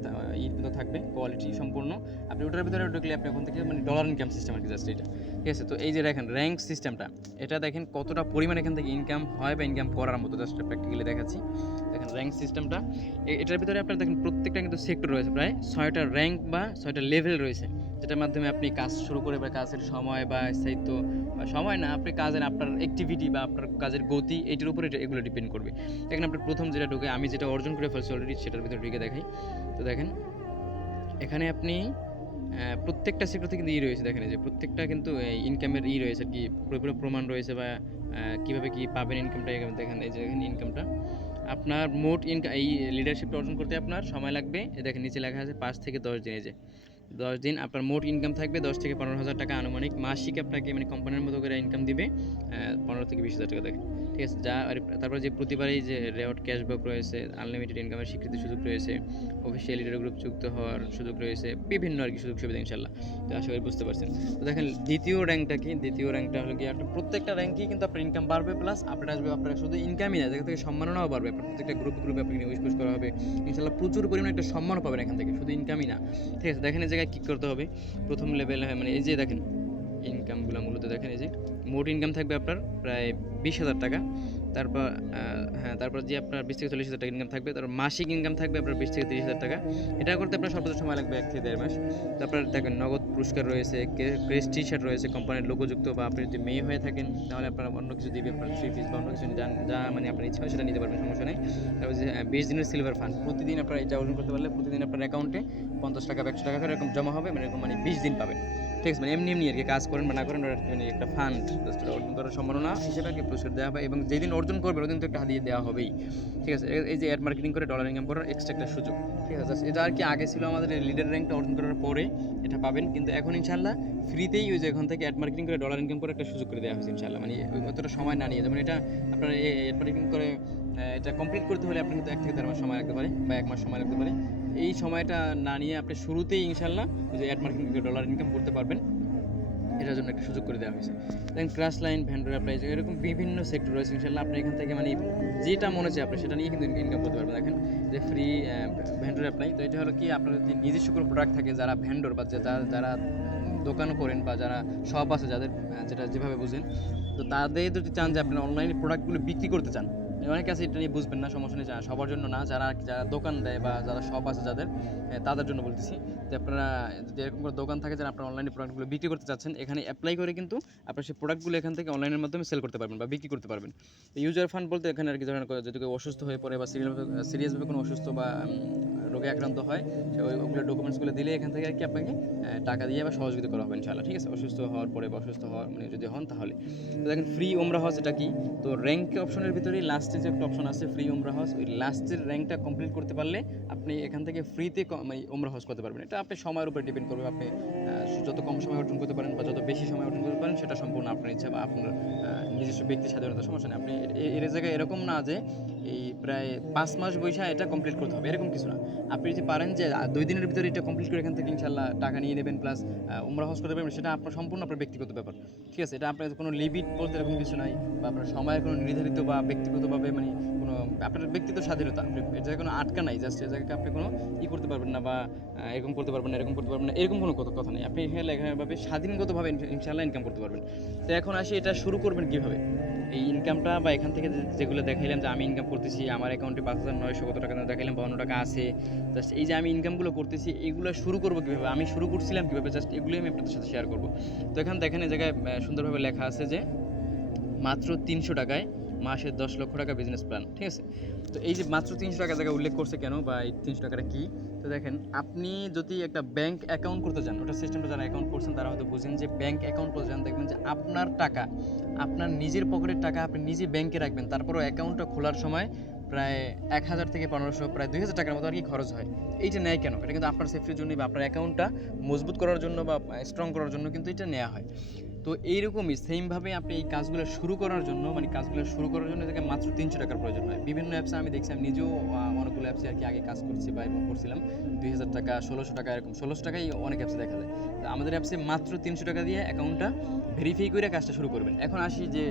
ভিতরে থাকবে, কোয়ালিটি সম্পূর্ণ। আপনি ওটার ভিতরে ঢুকলে আপনি ওখান থেকে মানে ডলার ইনকাম সিস্টেম আর কি জাস্ট এটা। ঠিক আছে, তো এই যে দেখেন র্যাঙ্ক সিস্টেমটা, এটা দেখেন কতটা পরিমাণ এখান থেকে ইনকাম হয় বা ইনকাম করার মতো, জাস্ট প্র্যাকটিক্যালি দেখাচ্ছি। দেখেন র্যাঙ্ক সিস্টেমটা, এটার ভিতরে আপনার দেখেন প্রত্যেকটা কিন্তু সেক্টর রয়েছে, প্রায় 6টা র্যাঙ্ক বা 6টা লেভেল রয়েছে, যেটার মাধ্যমে আপনি কাজ শুরু করে বা কাজের সময় বা স্থায়িত্ব, বা সময় না, আপনি কাজের আপনার অ্যাক্টিভিটি বা আপনার কাজের গতি, এইটার উপরে এগুলো ডিপেন্ড করবে। এখানে আপনার প্রথম যেটা ঢুকে, আমি যেটা অর্জন করে ফেলছি অলরেডি, সেটার ভিতরে ঢুকে দেখাই। তো দেখেন এখানে আপনি প্রত্যেকটা সেক্টর থেকে কিন্তু রয়েছে, দেখেন যে প্রত্যেকটা কিন্তু ইনকামের রয়েছে আর কি, পুরোপুরি প্রমাণ রয়েছে, বা কীভাবে কী পাবেন ইনকামটা। দেখেন এই যে দেখেন ইনকামটা আপনার মোট ইনকাম, এই লিডারশিপটা অর্জন করতে আপনার সময় লাগবে, দেখেন নিচে লেখা আছে 5 থেকে 10 দিন। এই যে 10 দিন আপনার মোট ইনকাম থাকবে 10 থেকে 15,000 টাকা আনুমানিক। মাসিক আপনাকে মানে কোম্পানির মতো করে ইনকাম দিবে 15 থেকে 20,000 টাকা, দেখেন। ঠিক আছে, যা তারপর যে প্রতিবারই যে রেওয়ার্ড ক্যাশব্যাক রয়েছে, আনলিমিটেড ইনকামের স্বীকৃতির সুযোগ রয়েছে, অফিসিয়াল লিডার গ্রুপ যুক্ত হওয়ার সুযোগ রয়েছে, বিভিন্ন আর কি সুযোগ সুবিধা ইনশাল্লাহ। তো আশা করি বুঝতে পারছেন। তো দেখেন দ্বিতীয় র্যাঙ্কটা কি, দ্বিতীয় র্যাঙ্কটা হলো কি আপনার প্রত্যেকটা র্যাঙ্কেই কিন্তু আপনার ইনকাম বাড়বে, প্লাস আপডেট আসবে, আপনার শুধু ইনকামই না, জায়গা থেকে সম্মাননাও বাড়বে। আপনার প্রত্যেকটা গ্রুপে আপনাকে উইশ করা হবে ইনশাল্লাহ, প্রচুর পরিমাণে একটা সম্মানও পাবেন এখান থেকে, শুধু ইনকামই না। ঠিক আছে, দেখেন এই জায়গায় কী করতে হবে, প্রথম লেভেল মানে এই যে দেখেন ইনকামগুলো মূলত দেখেন, এই যে মোট ইনকাম থাকবে আপনার প্রায় 20,000 টাকা। তারপর তারপর যে আপনার 20 থেকে 40,000 টাকা ইনকাম থাকবে, তারপর মাসিক ইনকাম থাকবে আপনার 20 থেকে 30,000 টাকা। এটা করতে আপনার সর্বোচ্চ সময় লাগবে 1 থেকে 1.5 মাস। তারপর দেখেন নগদ পুরস্কার রয়েছে, ক্রেস্ট টি শার্ট রয়েছে কোম্পানির লোগোযুক্ত, বা আপনি যদি মেয়ে হয়ে থাকেন তাহলে আপনার অন্য কিছু দিবে, আপনার 3 পিস বা অন্য কিছু যা মানে আপনার ইচ্ছা হয় সেটা নিতে পারবেন, সমস্যা নেই। তারপর যে 20 দিনের সিলভার ফান্ড, প্রতিদিন আপনার এটা অর্জন করতে পারলে প্রতিদিন আপনার অ্যাকাউন্টে 50 টাকা বা 100 টাকা করে এরকম জমা হবে, মানে এরকম মানে 20 দিন পাবেন। ঠিক আছে, মানে এমনি এমনি আর কি কাজ করেন বা না করেন, মানে একটা ফান্ড জাস্ট অর্জন করার সম্ভাবনা হিসেবে আর কি পুরস্কার দেওয়া হবে, এবং যেদিন অর্জন করবে ওদিন তো একটা হাতিয়ে দেওয়া হবেই। ঠিক আছে, এই যে অ্যাড মার্কেটিং করে ডলার ইনকাম করার এক্সট্রা একটা সুযোগ। ঠিক আছে, এটা আর কি আগে ছিল আমাদের লিডার র্যাঙ্কটা অর্জন করার পরে এটা পাবেন, কিন্তু এখন ইনশাল্লাহ ফ্রিতেই ওই যে এখন থেকে অ্যাড মার্কেটিং করে ডলার ইনকাম করে একটা সুযোগ করে দেওয়া হয়েছে ইনশাল্লাহ, মানে অতটা সময় না নিয়ে, যেমন এটা আপনার অ্যাড মার্কেটিং করে এটা কমপ্লিট করতে হলে আপনি কিন্তু 1 থেকে 1.5 মাস সময় লাগতে পারে বা 1 মাস সময় লাগতে পারে। এই সময়টা না নিয়ে আপনি শুরুতেই ইনশাআল্লাহ ওই যে অ্যাড মার্কেটিং থেকে ডলার ইনকাম করতে পারবেন। এটার জন্য একটা সুযোগ করে দেওয়া হয়েছে। দেন ক্রাশ লাইন, ভেন্ডর অ্যাপ্লাই, এরকম বিভিন্ন সেক্টর রয়েছে। ইনশাআল্লাহ আপনি এখান থেকে মানে যেটা মনে চায় আপনি সেটা নিয়ে কিন্তু ইনকাম করতে পারবেন। দেখেন যে ফ্রি ভেন্ডর অ্যাপ্লাই, তো এটা হলো কি আপনার যদি নিজস্ব কোনো প্রোডাক্ট থাকে, যারা ভেন্ডর বা যারা দোকান করেন বা যারা শপ আছে যাদের, যেটা যেভাবে বুঝেন, তো তাদের যদি চান যে আপনার অনলাইনে প্রোডাক্টগুলো বিক্রি করতে চান, অনেকে আছে এটা নিয়ে বুঝবেন না, সমস্যা নেই, সবার জন্য না, যারা যারা দোকান দেয় বা যারা শপ আছে যাদের, তাদের জন্য বলতেছি যে আপনারা যদি এরকম করে দোকান থাকে যারা আপনার অনলাইনে প্রোডাক্টগুলো বিক্রি করতে চাচ্ছেন, এখানে অ্যাপ্লাই করে কিন্তু আপনার সেই প্রোডাক্টগুলো এখান থেকে অনলাইনের মাধ্যমে সেল করতে পারবেন বা বিক্রি করতে পারবেন। ইউজার ফান্ড বলতে এখানে আর কি ধরেন যদি কেউ অসুস্থ হয়ে পড়ে বা সিরিয়াসভাবে কোনো অসুস্থ বা রোগে আক্রান্ত হয়, ওগুলো ডকুমেন্টসগুলো দিলে এখান থেকে আর কি আপনাকে টাকা দিয়ে বা সহযোগিতা করা হবে ইনশাআল্লাহ, ঠিক আছে, অসুস্থ হওয়ার পরে বা অসুস্থ হওয়ার মানে যদি হন তাহলে। তো দেখেন ফ্রি ওমরা হজ এটা কি, তো র্যাঙ্ক অপশনের ভিতরে লাস্টে যে একটা অপশন আছে ফ্রি ওমরা হজ, ওই লাস্টের র্যাঙ্কটা কমপ্লিট করতে পারলে আপনি এখান থেকে ফ্রিতে মানে ওমরা হজ করতে পারবেন। এটা আপনি সময়ের উপর ডিপেন্ড করবে, আপনি যত কম সময় অর্জন করতে পারেন বা যত বেশি সময় অর্জন করতে পারেন সেটা সম্পূর্ণ আপনার ইচ্ছা বা আপনার নিজস্ব ব্যক্তি স্বাধীনতা, সমস্যা নেই। আপনি এর জায়গায় এরকম না যে এই প্রায় 5 মাস বৈশা এটা কমপ্লিট করতে হবে, এরকম কিছু না। আপনি যদি পারেন যে 2 দিনের ভিতরে এটা কমপ্লিট করে এখান থেকে ইনশাআল্লাহ টাকা নিয়ে নেবেন প্লাস উমরা হজ করতে পারবেন, সেটা আপনার সম্পূর্ণ আপনার ব্যক্তিগত ব্যাপার, ঠিক আছে। এটা আপনার কোনো লিমিট বলতে এরকম কিছু নাই বা আপনার সময়ের কোনো নির্ধারিত বা ব্যক্তিগতভাবে মানে কোনো আপনার ব্যক্তিগত স্বাধীনতা, আপনি এর জায়গায় কোনো আটকা নাই, জাস্ট এর জায়গায় আপনি কোনো করতে পারবেন না বা এরকম করতে পারবেন না, এরকম করতে পারবেন না, এরকম কোনো কথা নেই। আপনি এখানে স্বাধীনগতভাবে ইনশাআল্লাহ ইনকাম করতে পারবেন। তো এখন আসি এটা শুরু করবেন কীভাবে, এই ইনকামটা বা এখান থেকে যেগুলো দেখাইলাম যে আমি ইনকাম করতেছি, আমার অ্যাকাউন্টে 5,900 কত টাকা দেখাইলাম, 52 টাকা আছে, জাস্ট এই যে আমি ইনকামগুলো করতেছি এগুলো শুরু করবো কীভাবে, আমি শুরু করছিলাম কীভাবে, জাস্ট এগুলোই আমি আপনাদের সাথে শেয়ার করবো। তো এখানে দেখেন এই জায়গায় সুন্দরভাবে লেখা আছে যে মাত্র 300 টাকায় মাসে 10 লক্ষ টাকা বিজনেস প্ল্যান, ঠিক আছে। তো এই যে মাত্র 300 টাকা জায়গায় উল্লেখ করছে কেন বা এই 300 টাকাটা কী, তো দেখেন আপনি যদি একটা ব্যাংক অ্যাকাউন্ট করতে চান, ওটা সিস্টেমটা যারা অ্যাকাউন্ট করছেন তারা হয়তো বুঝেন যে ব্যাংক অ্যাকাউন্ট করতে চান, দেখবেন যে আপনার টাকা, আপনার নিজের পকেটের টাকা আপনি নিজে ব্যাংকে রাখবেন, তারপরও অ্যাকাউন্টটা খোলার সময় প্রায় 1000 থেকে 1500 প্রায় 2000 টাকার মতো আর কি খরচ হয়। এইটা নেয় কেন, এটা কিন্তু আপনার সেফটির জন্য বা আপনার অ্যাকাউন্টটা মজবুত করার জন্য বা স্ট্রং করার জন্য কিন্তু এটা নেওয়া হয়। তো এইরকমই সেমভাবে আপনি এই কাজগুলো শুরু করার জন্য এটাকে মাত্র 300 টাকার প্রয়োজন হয়। বিভিন্ন অ্যাপসে আমি দেখছি, আমি নিজেও অনেকগুলো অ্যাপসে আর কি আগে কাজ করছি বা এরকম করছিলাম, 2000 টাকা 1600 টাকা এরকম 1600 টাকাই অনেক অ্যাপসে দেখা যায়। তো আমাদের অ্যাপসে মাত্র 300 টাকা দিয়ে অ্যাকাউন্টটা ভেরিফাই করে কাজটা শুরু করবেন। এখন আসি যে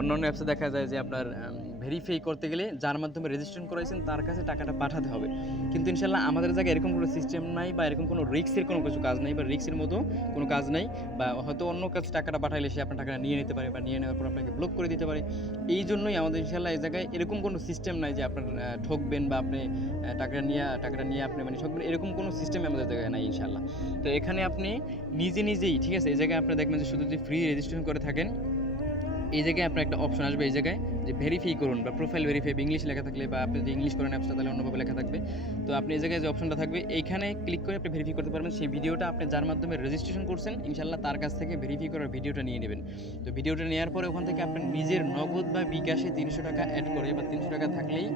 অন্যান্য অ্যাপসে দেখা যায় যে আপনার ভেরিফাই করতে গেলে যার মাধ্যমে রেজিস্ট্রেশন করাইছেন তার কাছে টাকাটা পাঠাতে হবে, কিন্তু ইনশাল্লাহ আমাদের জায়গায় এরকম কোনো সিস্টেম নাই বা এরকম কোনো রিস্কের কোনো কিছু কাজ নাই বা রিস্কের মতো কোনো কাজ নাই, বা হয়তো অন্য কাছে টাকাটা পাঠাইলে সে আপনার টাকাটা নিয়ে নিতে পারে বা নিয়ে নেওয়ার পর আপনাকে ব্লক করে দিতে পারে। এই জন্যই আমাদের ইনশাল্লাহ এই জায়গায় এরকম কোনো সিস্টেম নাই যে আপনার ঠকবেন বা আপনি টাকাটা নিয়ে আপনি মানে ঠকবেন, এরকম কোনো সিস্টেম আমাদের জায়গায় নাই ইনশাল্লাহ। তো এখানে আপনি নিজেই, ঠিক আছে, এই জায়গায় আপনি দেখবেন যে শুধু যদি ফ্রি রেজিস্ট্রেশন করে থাকেন, এই জায়গায় আপনার একটা অপশন আসবে, এই জায়গায় যে ভেরিফাই করুন বা প্রোফাইল ভেরিফাই ইংলিশ লেখা থাকলে বা আপনি যদি ইংলিশ করেন অ্যাপসটা তাহলে অন্যভাবে লেখা থাকবে। তো আপনি এই জায়গায় যে অপশনটা থাকবে এইখানে ক্লিক করে আপনি ভেরিফাই করতে পারবেন সেই ভিডিওটা আপনি যার মাধ্যমে রেজিস্ট্রেশন করছেন ইনশাল্লাহ তার কাছ থেকে ভেরিফাই করার ভিডিওটা নিয়ে নেবেন। তো ভিডিওটা নেওয়ার পরে ওখান থেকে আপনার নিজের নগদ বা বিকাশে 300 টাকা অ্যাড করে বা 300 টাকা থাকলেই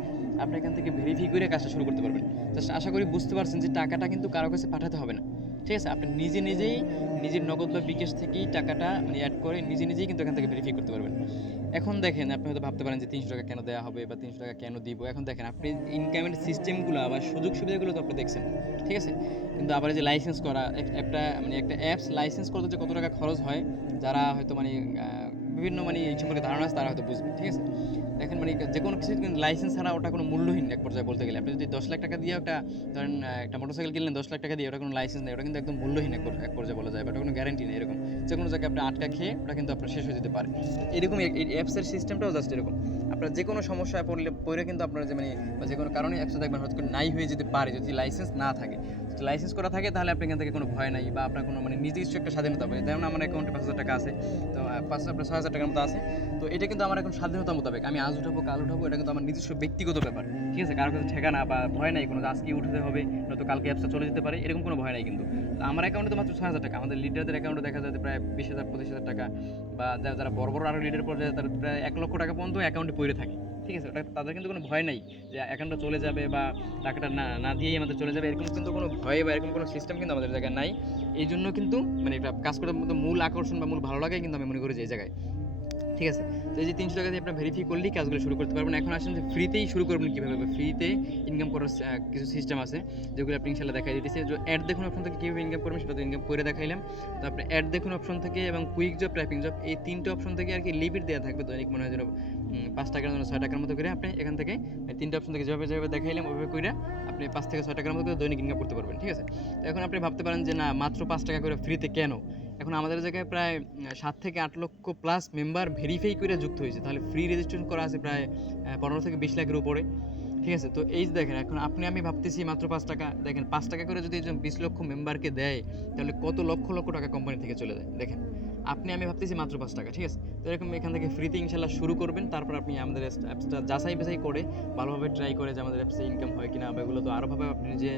আপনি এখান থেকে ভেরিফাই করে কাজটা শুরু করতে পারবেন। জাস্ট আশা করি বুঝতে পারছেন যে টাকাটা কিন্তু কারো কাছে পাঠাতে হবে না, ঠিক আছে। আপনি নিজেই নিজের নগদ বা বিকাশ থেকেই টাকাটা মানে অ্যাড করে নিজেই কিন্তু এখান থেকে ভেরিফাই করতে পারবেন। এখন দেখেন আপনি হয়তো ভাবতে পারেন যে 300 টাকা কেন দেওয়া হবে বা 300 টাকা কেন দিব। এখন দেখেন আপনি ইনকামের সিস্টেমগুলো বা সুযোগ সুবিধাগুলো তো আপনি দেখছেন, ঠিক আছে, কিন্তু আবার এই যে লাইসেন্স করা একটা অ্যাপস লাইসেন্স করতে যে কত টাকা খরচ হয়, যারা হয়তো মানে বিভিন্ন মানে এই সম্পর্কে ধারণা আছে তারা হয়তো বুঝবে, ঠিক আছে। দেখেন মানে যে কোনো কিছু কিন্তু লাইসেন্স ছাড়া ওটা কোনো মূল্যহীন এক পর্যায়ে বলতে গেলে। আপনি যদি 10 লাখ টাকা দিয়ে একটা ধরেন একটা মোটরসাইকেল কিনলেন 10 লাখ টাকা দিয়ে, ওটা কোনো লাইসেন্স নেই, ওটা কিন্তু একদম মূল্যহীন এক পর্যায়ে বলা যায়, বা ওটা কোনো গ্যারান্টি নেই। এরকম যে কোনো জায়গায় আপনি আটকা খেয়ে ওটা কিন্তু আপনার শেষ হয়ে যেতে পারে। এরকম এই অ্যাপসের সিস্টেমটাও জাস্ট এরকম, আপনার যে কোনো সমস্যায় পড়লে কিন্তু আপনার যে মানে বা যে কোনো কারণে অ্যাপসটা দেখবেন হয়তো নাই হয়ে যেতে পারে যদি লাইসেন্স না থাকে। যদি লাইসেন্স করা থাকে তাহলে আপনি এখান থেকে কোনো ভয় নাই বা আপনার কোনো মানে নিজস্ব একটা স্বাধীনতা পাবে। যেমন আমার অ্যাকাউন্টে 5,000 টাকা আছে, তো 6,000 টাকার মতো আছে, তো এটা কিন্তু আমার এখন স্বাধীনতা মোতাবেক আমি আজ উঠাবো কাল উঠাবো, এটা কিন্তু আমার নিজস্ব ব্যক্তিগত ব্যাপার, ঠিক আছে। কারো কাছে ঠেকানা বা ভয় নাই কোনো আজকে উঠতে হবে নয়তো কালকে অ্যাপসটা চলে যেতে পারে, এরকম কোনো ভয় নাই কিন্তু। তো আমার অ্যাকাউন্টে তো মাত্র 6,000 টাকা, আমাদের লিডারদের অ্যাকাউন্টে দেখা যায় প্রায় 20,000 25,000 টাকা, বা যারা বড় আরও লিডার পর্যায়ে তার প্রায় 1 লক্ষ টাকা পর্যন্ত অ্যাকাউন্টে পড়ে থাকে, ঠিক আছে। ওটা তাদের কিন্তু কোনো ভয় নাই যে অ্যাকাউন্টটা চলে যাবে বা টাকাটা না দিয়েই আমাদের চলে যাবে, এরকম কিন্তু কোনো ভয় বা এরকম কোনো সিস্টেম কিন্তু আমাদের জায়গায় নাই। এই জন্য কিন্তু মানে এটা কাজ করার মতো মূল আকর্ষণ বা মূল ভালো লাগাই কিন্তু আমি মনে করি যে এই জায়গায়। ঠিক আছে। তো এই যে 300 টাকা দিয়ে আপনার ভেরিফাই করলেই কাজগুলো শুরু করতে পারবেন। এখন আসেন যে ফ্রিতেই শুরু করবেন কীভাবে? ফ্রিতে ইনকাম করার কিছু সিস্টেম আছে যেগুলো আপনি ইনশাআল্লাহ দেখাই দিতেছি। যে অ্যাড দেখুন অপশন থেকে কীভাবে ইনকাম করবেন সেটা তো ইনকাম করে দেখাইলাম। তো আপনি অ্যাড দেখুন অপশন থেকে এবং কুইক জব, টাইপিং জব এই 3টে অপশন থেকে আর কি লিমিট দেওয়া থাকবে দৈনিক মনে হয় যেন 5 টাকার জন্য 6 টাকার মতো করে আপনি এখান থেকে 3টে অপশন থেকে যেভাবে দেখাইলাম ওইভাবে কইরা আপনি 5 থেকে 6 টাকার মতো করে দৈনিক ইনকাম করতে পারবেন। ঠিক আছে? তো এখন আপনি ভাবতে পারেন যে না মাত্র 5 টাকা করে ফ্রিতে কেন? এখন আমাদের জায়গায় প্রায় 7 থেকে 8 লক্ষ প্লাস মেম্বার ভেরিফাই করে যুক্ত হয়েছে। তাহলে ফ্রি রেজিস্ট্রেশন করা আছে প্রায় 15 থেকে 20 লাখের উপরে। ঠিক আছে? তো এই যে দেখেন এখন আমি ভাবতেছি মাত্র 5 টাকা, দেখেন 5 টাকা করে যদি 20 লক্ষ মেম্বারকে দেয় তাহলে কত লক্ষ লক্ষ টাকা কোম্পানি থেকে চলে যায় দেখেন। আমি ভাবতেছি মাত্র 5 টাকা। ঠিক আছে? তো এরকম এখান থেকে ফ্রিতে ইনশাআল্লাহ শুরু করবেন। তারপর আপনি আমাদের অ্যাপসটা যাচাই বাছাই করে ভালোভাবে ট্রাই করে যে আমাদের অ্যাপসে ইনকাম হয় কিনা বা এগুলো তো আরোভাবে আপনি নিজে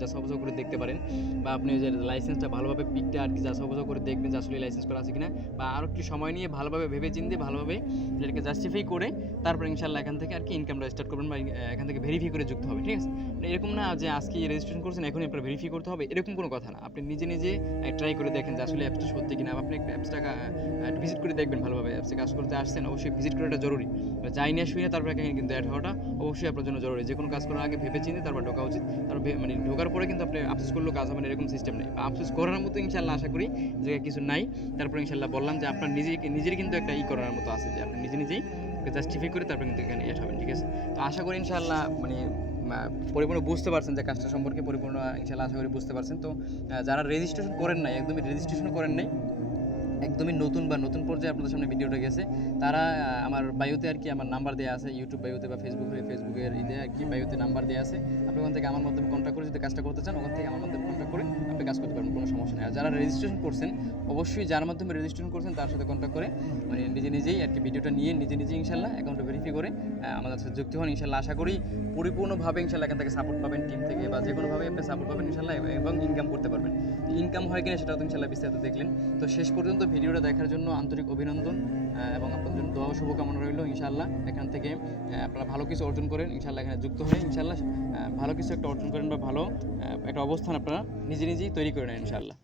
যাচাই বাছাই করে দেখতে পারেন, বা আপনি যে লাইসেন্সটা ভালোভাবে পিকটা আর কি যাচাই বাছাই করে দেখবেন যে আসলে লাইসেন্স করা আছে কিনা, বা আরও একটু সময় নিয়ে ভালোভাবে ভেবে চিন্তে ভালোভাবে এটাকে জাস্টিফাই করে তারপর ইনশাআল্লাহ এখান থেকে আর কি ইনকামটা স্টার্ট করবেন বা এখান থেকে ভেরিফাই করে যুক্ত হবে। ঠিক আছে? মানে এরকম না যে আজকে রেজিস্ট্রেশন করছেন এখনই আপনার ভেরিফাই করতে হবে, এরকম কোনো কথা না। আপনি নিজে নিজে ট্রাই করে দেখেন যে আসলে অ্যাপসটা সত্যি কিনা। আপনি অ্যাপসটা একটু ভিজিট করে দেখবেন ভালোভাবে। অ্যাপসে কাজ করতে আসছেন অবশ্যই ভিজিট করাটা জরুরি। যাই নিয়ে শুয়ে তারপর এখানে কিন্তু অ্যাড হওয়াটা অবশ্যই আপনার জন্য জরুরি। যে কোনো কাজ করার আগে ভেবে চিন্তে তারপর ঢোকা উচিত। তারপর মানে ঢোকার পরে কিন্তু আপনি আফসোস করলেও কাজ হবে না, এরকম সিস্টেম নেই। আফসোস করার মতো ইনশাআল্লাহ আশা করি যে কিছু নাই। তারপর ইনশাআল্লাহ বললাম যে আপনার নিজের কিন্তু একটা করার মতো আছে যে আপনি নিজেই জাস্টিফাই করে তারপর কিন্তু এখানে অ্যাড হবেন। ঠিক আছে? তো আশা করি ইনশাআল্লাহ মানে পরিপূর্ণ বুঝতে পারছেন যে কাজটা সম্পর্কে পরিপূর্ণ ইনশাআল্লাহ আশা করি বুঝতে পারছেন। তো যারা রেজিস্ট্রেশন করেন নাই, একদমই রেজিস্ট্রেশন করেন নাই, একদমই নতুন বা নতুন পর্যায়ে আপনাদের সামনে ভিডিওটা গেছে, তারা আমার বায়োতে আর কি আমার নাম্বার দেওয়া আছে, ইউটিউব বায়োতে বা ফেসবুকের আর কি বায়োতে নাম্বার দেওয়া আছে। আপনি ওখান থেকে আমার মাধ্যমে কন্ট্যাক্ট করে যদি কাজটা করতে চান ওখান থেকে আমার মাধ্যমে কন্ট্যাক্ট করে আপনি কাজ করতে পারবেন, কোনো সমস্যা নেই। আর যারা রেজিস্ট্রেশন করছেন অবশ্যই যার মাধ্যমে রেজিস্ট্রেশন করছেন তার সাথে কন্ট্যাক্ট করে মানে নিজেই আর কি ভিডিওটা নিয়ে নিজেই ইনশাল্লাহ অ্যাকাউন্টটা ভেরিফাই করে আমাদের সাথে যুক্ত হন। ইনশাল্লাহ আশা করি পরিপূর্ণভাবে ইনশাল্লাহ এখান থেকে সাপোর্ট পাবেন, টিম থেকে বা যে কোনোভাবে আপনি সাপোর্ট পাবেন ইনশাল্লাহ, এবং ইনকাম করতে পারবেন। ইনকাম হয় কিনা সেটাও তো ইনশাল্লাহ বিস্তারিত দেখলেন। তো শেষ পর্যন্ত ভিডিওটা দেখার জন্য আন্তরিক অভিনন্দন এবং আপনাদের জন্য দোয়া শুভকামনা রইল। ইনশাআল্লাহ এখান থেকে আপনারা ভালো কিছু অর্জন করেন, ইনশাআল্লাহ এখানে যুক্ত হয়ে ইনশাআল্লাহ ভালো কিছু একটা অর্জন করেন বা ভালো একটা অবস্থান আপনারা নিজেই তৈরি করে নেন ইনশাআল্লাহ।